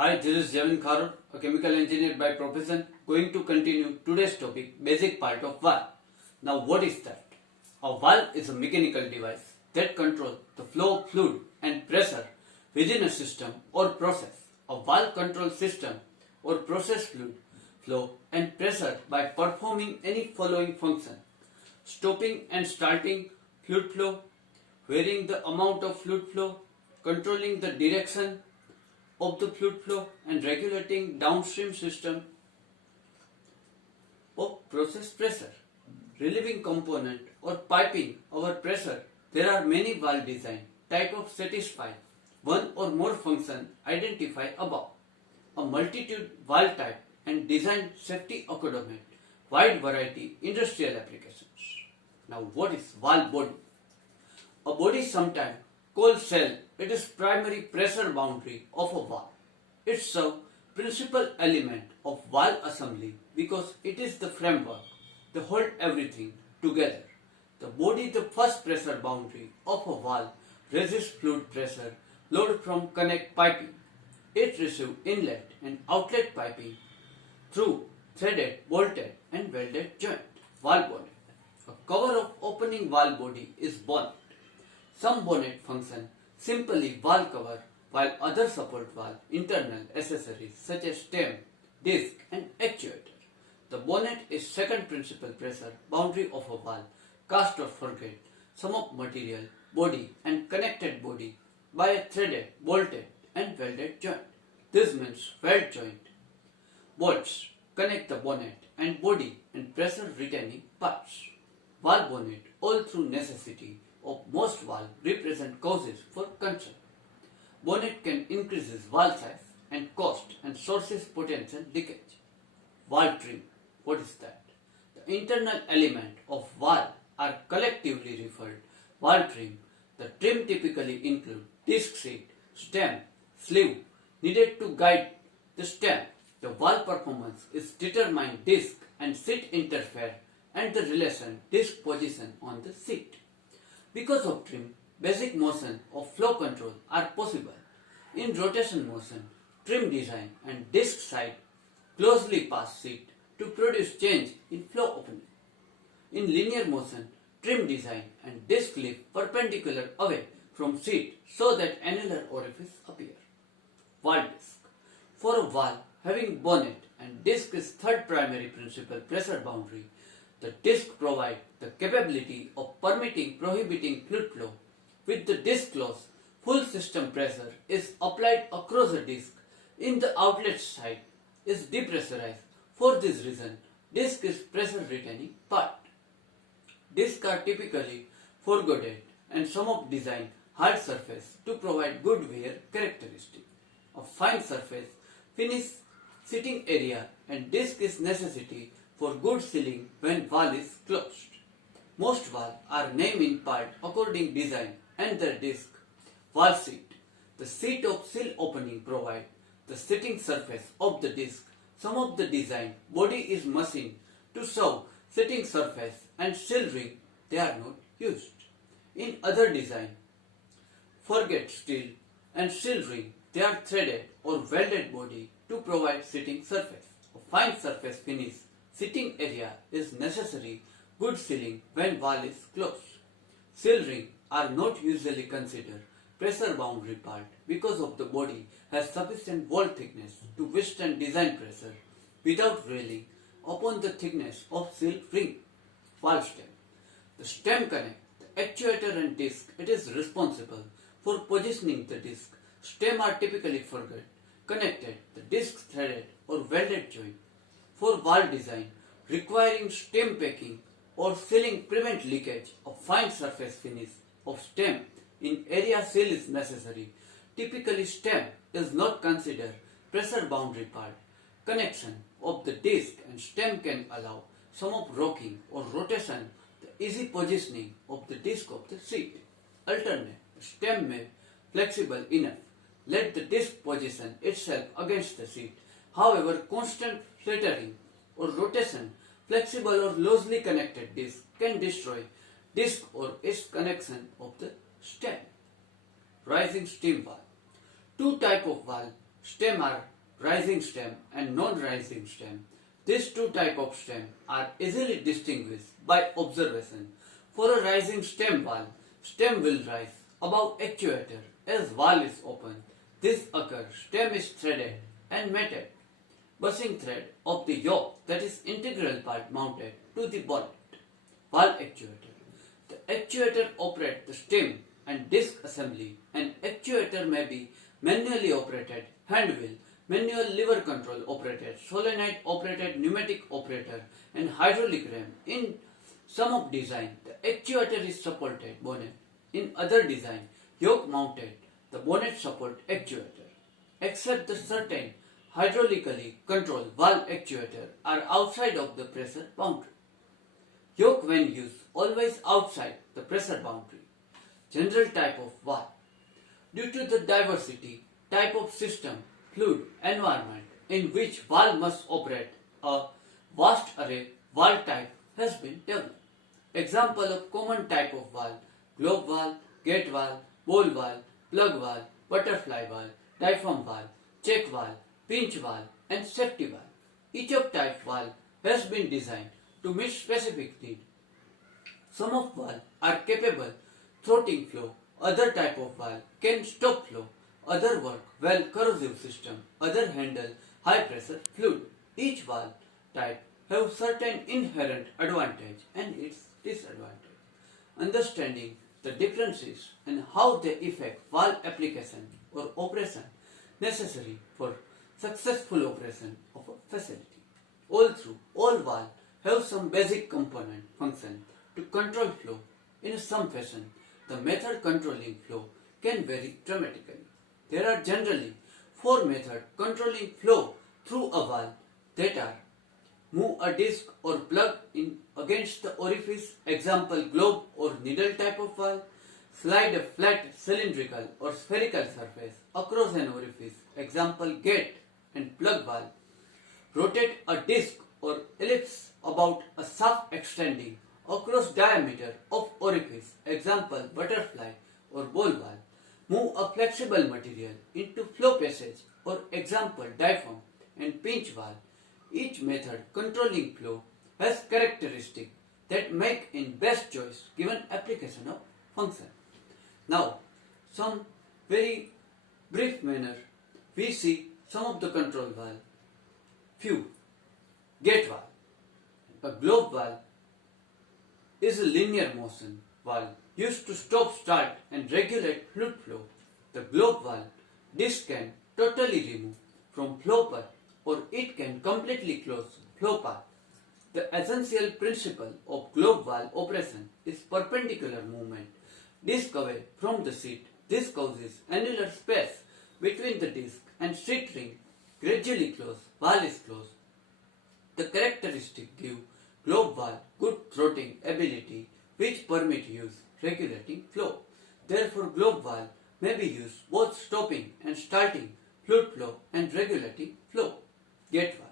Hi, this is Javin Kharur, a chemical engineer by profession, going to continue today's topic, basic part of valve. Now, what is that? A valve is a mechanical device that controls the flow of fluid and pressure within a system or process. A valve controls system or process fluid flow and pressure by performing any following function: stopping and starting fluid flow, varying the amount of fluid flow, controlling the direction of the fluid flow, and regulating downstream system of process pressure. Relieving component or piping our pressure. There are many valve design type of satisfy one or more function identified above. A multitude valve type and design safety accommodate wide variety industrial applications. Now, what is valve body? A body, sometimes called cell, it is primary pressure boundary of a valve. It's a principal element of valve assembly because it is the framework that hold everything together. The body, the first pressure boundary of a valve, resists fluid pressure load from connect piping. It receives inlet and outlet piping through threaded, bolted and welded joint. Valve bonnet. A cover of opening valve body is bonnet. Some bonnet function simply valve cover, while other support valve internal accessories such as stem, disc and actuator. The bonnet is second principal pressure boundary of a valve, cast or forget sum of material, body and connected body by a threaded, bolted and welded joint. This means weld joint bolts connect the bonnet and body and pressure retaining parts. Valve bonnet, all through necessity of most valve, represent causes for concern. Bonnet can increase valve size and cost and sources potential leakage. Valve trim, what is that? The internal element of valve are collectively referred valve trim. The trim typically include disc seat, stem, sleeve needed to guide the stem. The valve performance is determined disc and seat interfere and the relation disc position on the seat. Because of trim, basic motion of flow control are possible. In rotation motion, trim design and disc side closely pass seat to produce change in flow opening. In linear motion, trim design and disc lift perpendicular away from seat so that annular orifice appear. Valve disc. For a valve having bonnet and disc is third primary principal pressure boundary, the disc provides the capability of permitting prohibiting fluid flow. With the disc closed, full system pressure is applied across the disc. In the outlet side is depressurized. For this reason, disc is pressure retaining part. Discs are typically forgotted and some of design hard surface to provide good wear characteristic. A fine surface finish sitting area and disc is necessity for good sealing when valve is closed. Most valves are named in part according design and their disc. Valve seat. The seat of seal opening provide the sitting surface of the disc. Some of the design body is machined to serve sitting surface and seal ring they are not used. In other design, forget steel and seal ring they are threaded or welded body to provide sitting surface. A fine surface finish sitting area is necessary good sealing when valve is closed. Seal ring are not usually considered pressure boundary part because of the body has sufficient wall thickness to withstand design pressure without railing upon the thickness of seal ring. Valve stem. The stem connect the actuator and disc. It is responsible for positioning the disc. Stem are typically forget connected the disc threaded or welded joint. For valve design requiring stem packing or sealing prevent leakage, a fine surface finish of stem in area seal is necessary. Typically stem is not considered pressure boundary part. Connection of the disc and stem can allow some of rocking or rotation, the easy positioning of the disc of the seat. Alternate, the stem may flexible enough. Let the disc position itself against the seat. However, constant fluttering or rotation, flexible or loosely connected disc can destroy disc or its connection of the stem. Rising steam valve. Two types of valve Stem are rising stem and non-rising stem. These two types of stem are easily distinguished by observation. For a rising stem will rise above actuator as valve is open. This occurs, stem is threaded and matted. Bushing thread of the yoke, that is integral part, mounted to the bonnet. Valve actuator. The actuator operates the stem and disc assembly. An actuator may be manually operated, hand wheel, manual lever control operated, solenoid operated, pneumatic operator, and hydraulic ram. In some of design, the actuator is supported bonnet. In other design, yoke mounted, the bonnet support actuator. Except the certain hydraulically controlled valve actuator are outside of the pressure boundary. Yoke when used always outside the pressure boundary. General type of valve. Due to the diversity, type of system, fluid environment in which valve must operate, a vast array valve type has been developed. Example of common type of valve: globe valve, gate valve, bowl valve, plug valve, butterfly valve, diaphragm valve, check valve, pinch valve, and safety valve. Each of type valve has been designed to meet specific need. Some of valve are capable throttling flow. Other type of valve can stop flow. Other work well corrosive system. Other handle high pressure fluid. Each valve type have certain inherent advantage and its disadvantage. Understanding the differences and how they affect valve application or operation necessary for successful operation of a facility. All valve have some basic component function to control flow in some fashion. The method controlling flow can vary dramatically. There are generally four methods controlling flow through a valve that are: move a disc or plug in against the orifice, example globe or needle type of valve; slide a flat cylindrical or spherical surface across an orifice, example gate and plug valve; rotate a disc or ellipse about a shaft extending across diameter of orifice, example butterfly or bowl valve; move a flexible material into flow passage or example diaphragm and pinch valve. Each method controlling flow has characteristics that make in best choice given application of function. Now, some very brief manner, we see some of the control valve. Few. Gate valve. A globe valve is a linear motion valve used to stop, start and regulate fluid flow. The globe valve disc can totally remove from flow path or it can completely close flow path. The essential principle of globe valve operation is perpendicular movement. Disc away from the seat. This causes annular space between the disc and seat ring. Gradually close. Valve is closed. The characteristic give globe valve good throttling ability which permit use regulating flow. Therefore, globe valve may be used both stopping and starting fluid flow and regulating flow. Gate valve.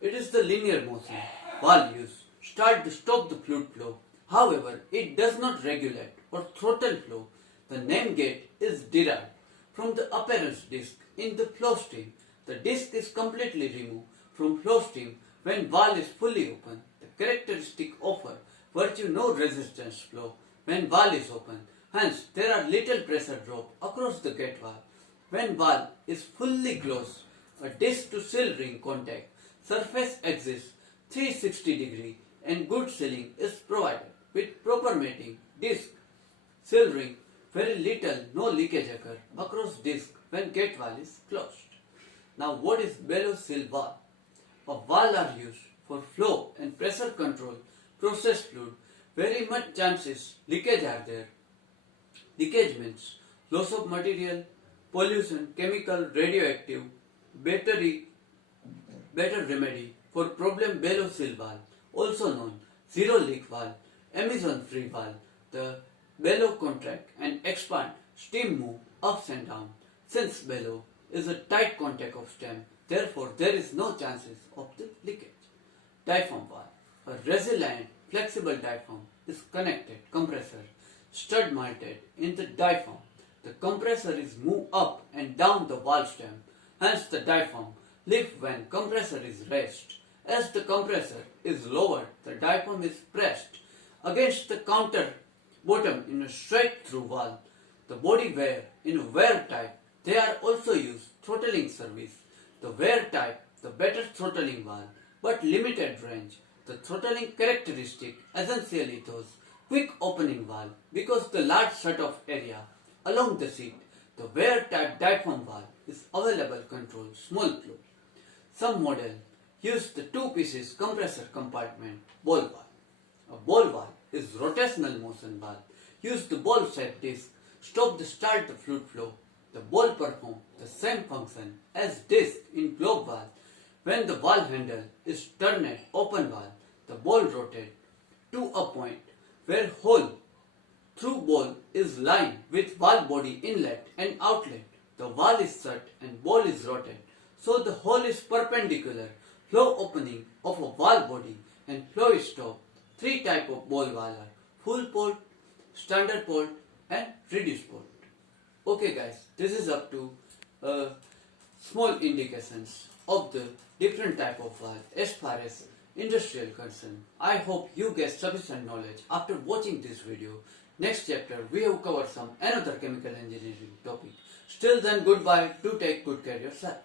It is the linear motion valve used start to stop the fluid flow. However, it does not regulate or throttle flow. The name gate is derived from the appearance disc in the flow stream. The disc is completely removed from flow stream when valve is fully open. The characteristic offer virtue no resistance flow when valve is open. Hence, there are little pressure drop across the gate valve. When valve is fully closed, a disc to seal ring contact surface exists 360 degree and good sealing is provided. With proper mating, disc, seal ring, very little no leakage occur across disc when gate valve is closed. Now what is bellows seal valve? A valve are used for flow and pressure control process fluid. Very much chances leakage are there. Leakage means loss of material, pollution, chemical, radioactive, better remedy for problem bellows seal valve, also known zero leak valve, emission free valve. The bellow contract and expand, steam move ups and down. Since bellow is a tight contact of stem, therefore there is no chances of the leakage. Diaphragm valve. A resilient, flexible diaphragm is connected compressor, stud mounted in the diaphragm. The compressor is moved up and down the valve stem. Hence the diaphragm lifts when compressor is raised. As the compressor is lowered, the diaphragm is pressed against the counter bottom in a straight through valve. The body wear in a wear type, they are also used throttling service. The wear type, the better throttling valve, but limited range. The throttling characteristic essentially those quick opening valve because the large shut-off area along the seat. The wear type diaphragm valve is available control small flow. Some model use the two pieces compressor compartment ball valve. A ball valve is rotational motion valve. Use the ball shaped disc, stop the start the fluid flow. The ball perform the same function as disc in globe valve. When the valve handle is turned open valve, the ball rotates to a point where hole through ball is lined with valve body inlet and outlet. The valve is shut and ball is rotated, so the hole is perpendicular. Flow opening of a valve body and flow stop. Three type of ball valve are full port, standard port and reduced port. Okay guys, this is up to small indications of the different type of valve as far as industrial concern. I hope you get sufficient knowledge after watching this video. Next chapter we have covered some another chemical engineering topic. Still then, goodbye. Do take good care of yourself.